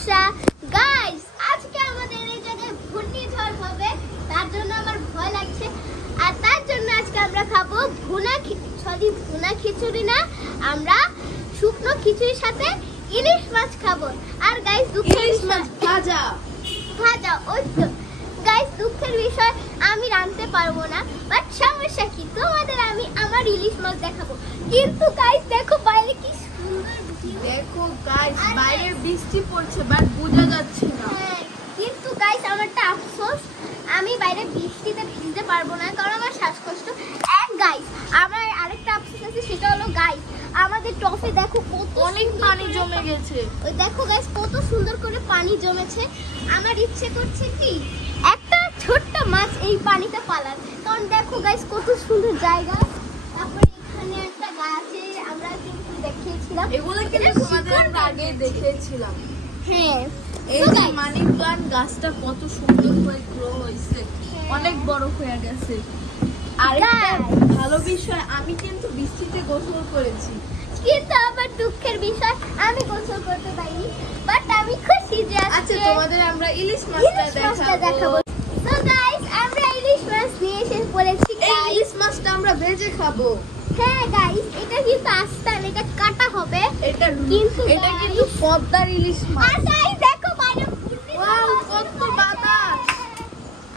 সমস্যা। গাইস আজকে আমাদের এই জায়গায় ঘূর্ণিঝড় হবে, তার জন্য আমার ভয় লাগছে। আর তার জন্য আজকে আমরা খাবো ভুনা খিচুড়ি না, আমরা শুকনো খিচুড়ির সাথে ইলিশ মাছ খাবো। আর গাইস ইলিশ মাছ ভাজা ওই তো গাইস, দুঃখের বিষয় আমি রাঁধতে পারবো না, বাট সমস্যা কি, তোমাদের আমি আমার ইলিশ মাছ দেখাবো। কিন্তু গাইস দেখো বাইরে কি সুন্দর, দেখো গাইস বাইরে বৃষ্টি পড়ছে বাট বোঝা যাচ্ছে না। কিন্তু গাইস আমারটা আফসোস, আমি বাইরে বৃষ্টিতে ভিজতে পারবো না, কারণ আমার শ্বাসকষ্ট। এন্ড গাইস আমার আরেকটা আফসোস আছে, সেটা হলো গাইস আমাদের টপে দেখো কত অনেক পানি জমে গেছে। ওই দেখো গাইস কত সুন্দর করে পানি জমেছে। আমার ইচ্ছে করছে কি একটা ছোট্ট মাছ এই পানিতে পালার, কারণ দেখো গাইস কত সুন্দর জায়গা। তারপরে এখানে একটা গাছে আমরা কিন্তু দেখিয়েছিলাম, এগুলো কিন্তু তোমাদের আমরা আগে দেখিয়েছিলাম। হ্যাঁ এই যে মানি প্লান্ট গাছটা কত সুন্দর করে গ্রো হয়েছে, অনেক বড় হয়ে গেছে। আর ভালো বিষয় আমি কিন্তু বৃষ্টিতে গোসল করেছি, কিন্তু আমার দুঃখের বিষয় আমি গোসল করতে পারিনি, বাট আমি খুশি যে আচ্ছা তোমাদের আমরা ইলিশ মাছটা দেখাবো। তো গাইস আমরা ইলিশ মাছ নিয়ে এসে পড়েছি। এই ইলিশ মাছটা আমরা ভেজে খাবো। হ্যাঁ গাইস এটা কিন্তু আস্তান, এটা কাটা হবে, এটা কিন্তু পদ্মার ইলিশ মাছ। আর গাইস দেখো বাইরে ওয়াও কত বাতাস,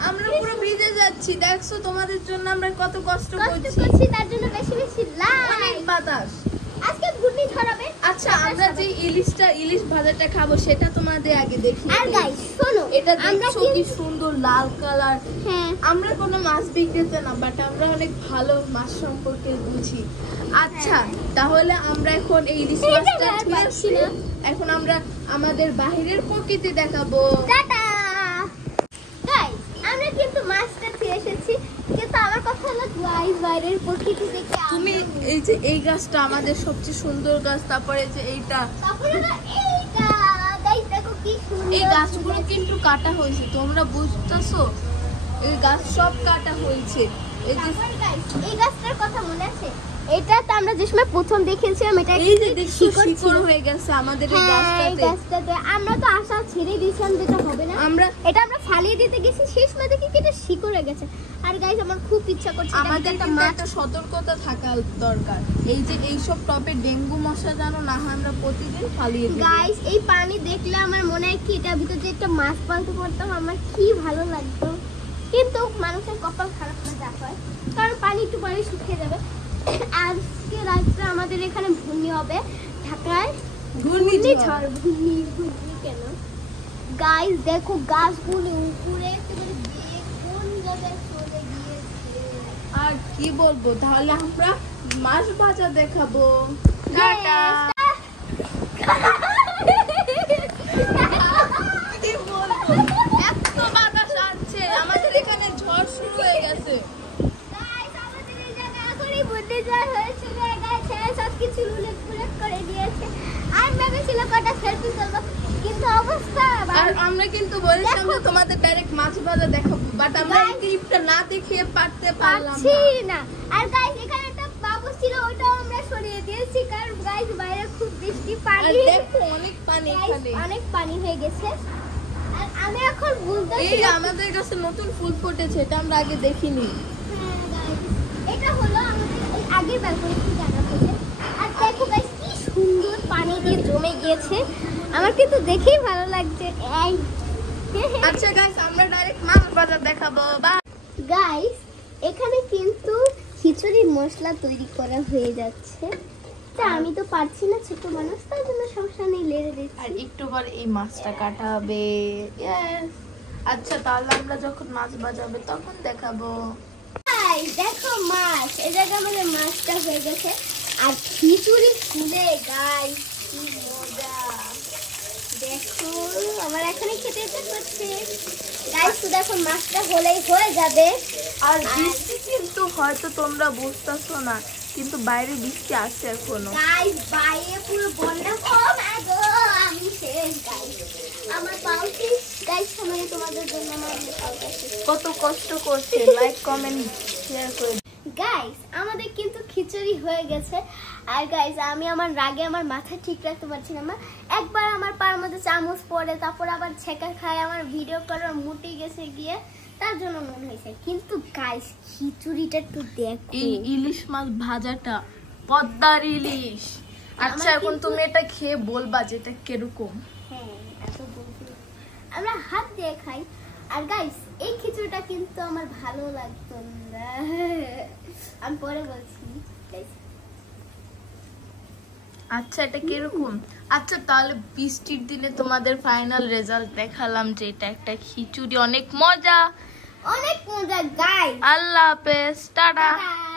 আমরা পুরো ভিজে যাচ্ছি। দেখছো তোমাদের জন্য আমরা কত কষ্ট করছি, তার জন্য বেশি বেশি লাইক। অনেক বাতাস। আজকে ঘূর্ণিঝড় হবে। আচ্ছা আমরা যে ইলিশ ভাজাটা খাবো সেটা তোমাদের আগে দেখি। আর গাইস শোনো, এটা আমরা দেখছো কি সুন্দর লাল কালার। হ্যাঁ আমরা কোনো মাছ বিক্রেতা না, বাট আমরা অনেক ভালো মাছ সম্পর্কে বুঝি। আচ্ছা তাহলে আমরা এখন এই ইলিশ মাছটা নিয়ে আসছি না, এখন আমরা আমাদের বাহিরের প্রকৃতি দেখাবো। টাটা গাইস, আমরা কিন্তু মাছটা পেয়ে এসেছি, কিন্তু আমার কথা হলো গাইস বাইরের প্রকৃতি দেখে তুমি এই যে এই গাছটা আমাদের সবচেয়ে সুন্দর গাছ, তারপরে যে এইটা, তারপরে হলো এইটা গাইস দেখো কি সুন্দর। এই গাছগুলো কিন্তু কাটা হয়েছে, তোমরা বুঝতেছো? এই গাছ সব কাটা হয়েছে। এই যে গাইস এই গাছটার কথা মনে আছে, এটা তো আমরা যে সময় প্রথম দেখেছিলাম, এটা এই যে দেখছো শিকড় হয়ে গেছে আমাদের এই গাছটাতে। আমরা তো আশা ছেড়ে দিয়েছিলাম যেটা হবে না, এটা আমরা ফালিয়ে দিতে গেছি, শেষ সময় দেখি কি এটা শিকড় হয়ে গেছে। আর গাইস আমার খুব ইচ্ছা করছে আমাদের একটা সতর্কতা থাকা দরকার, এই যে এইসব টপে ডেঙ্গু মশা যেন না হয়, আমরা প্রতিদিন ফালিয়ে দিই। গাইস এই পানি দেখলে আমার মনে হয় কি এটার ভিতর যে একটা মাছ পালতে পারতাম, আমার কি ভালো লাগতো। কিন্তু মানুষের কপাল খারাপ না যা হয়, কারণ পানি একটু পরে শুকিয়ে যাবে। আজকে রাত্রে আমাদের এখানে ঘূর্ণি হবে, ঢাকায় ঘূর্ণিঝড়। ঘূর্ণি কেন গাইস দেখো গাছগুলো উপরে একেবারে কোন জায়গায় চলে গিয়েছে। আর কি বলবো, তাহলে আমরা মাছ ভাজা দেখাবো। টাটা। কি বলবো, এত বাতাস আসছে, আমাদের এখানে ঝড় শুরু হয়ে গেছে। গাইস আমাদের এই জায়গায় এখনই ঘূর্ণিঝড় হয়েছে, গাছে সবকিছু উলটপুলট করে দিয়েছে। আর ভেবেছিলাম কটা সেলফি তুলবো, কিন্তু অবস্থা। আর আমরা কিন্তু বলেছিলাম যে তোমাদের ডাইরেক্ট মাছ ভাজা দেখাবো, বাট আমরা এই ক্লিপটা না দেখিয়ে পারতে পারলাম না। আর গাইস এখানে একটা বাবু ছিল, ওটাও আমরা সরিয়ে দিয়েছি, কারণ গাইস বাইরে খুব বৃষ্টি, পানি দেখো অনেক পানি, এখানে অনেক পানি হয়ে গেছে। আর আমি এখন বুঝতেছি এই আমাদের কাছে নতুন ফুল ফুটেছে, এটা আমরা আগে দেখিনি। এটা হলো আমাদের এই আগের ব্যালকনি থেকে জানা হয়েছে। আর দেখো গাইস কি সুন্দর পানি দিয়ে জমে গিয়েছে, আমার কিন্তু দেখেই ভালো লাগছে। এই আচ্ছা গাইস আমরা ডাইরেক্ট মাছ ভাজা দেখাবো। গাইস এখানে কিন্তু খিচুড়ির মশলা তৈরি করা হয়ে যাচ্ছে, তা আমি তো পারছি না, ছোট মানুষ, তার জন্য সমস্যা নেই, লেড়ে দিচ্ছি। আর একটু পর এই মাছটা কাটা হবে। আচ্ছা তাহলে আমরা যখন মাছ ভাজাবে তখন দেখাবো। গাইস দেখো মাছ, এই জায়গায় আমাদের মাছটা হয়ে গেছে, আর খিচুড়ি ফুলে গাইস কি মজা। দেখো আমার এখানে খেতে ইচ্ছে করছে। গাইস তো দেখো মাছটা হলেই হয়ে যাবে। আর বৃষ্টি কিন্তু হয়তো তোমরা বুঝতেছো না, কিন্তু বাইরে বৃষ্টি আসছে এখনো। গাইস বাইরে পুরো বন্যা। ও মা গো আমি শেষ গাইস, আমার পাউটি গাইস সামনে তোমাদের জন্য আমার পাউটি কত কষ্ট করছে, লাইক কমেন্ট শেয়ার করে। গাইস আমাদের কিন্তু খিচুড়ি হয়ে গেছে। আর গাইস আমি আমার রাগে আমার মাথা ঠিক রাখতে পারছি না। একবার আমার পার মধ্যে চামচ পড়ে, তারপর আবার ছেঁকা খায়, আমার ভিডিও করার মুটি গেছে গিয়ে, তার জন্য মনে হয়েছে। কিন্তু গাইস খিচুড়িটা একটু দেখো, এই ইলিশ মাছ ভাজাটা পদ্মার ইলিশ। আচ্ছা আমার এখন কিন্তু- তুমি এটা খেয়ে বলবা যে এটা কিরকম। হ্যাঁ এত বলতে আমরা হাত দিয়ে খাই। আর গাইস এই খিচুড়িটা কিন্তু আমার ভালো লাগতো না, আমি পরে বলছি guys। আচ্ছা এটা কিরকম? আচ্ছা তাহলে বৃষ্টির দিনে তোমাদের ফাইনাল রেজাল্ট দেখালাম যে এটা একটা খিচুড়ি, অনেক মজা। অনেক মজা গাইস। আল্লাহ হাফেজ, টাটা। টাটা।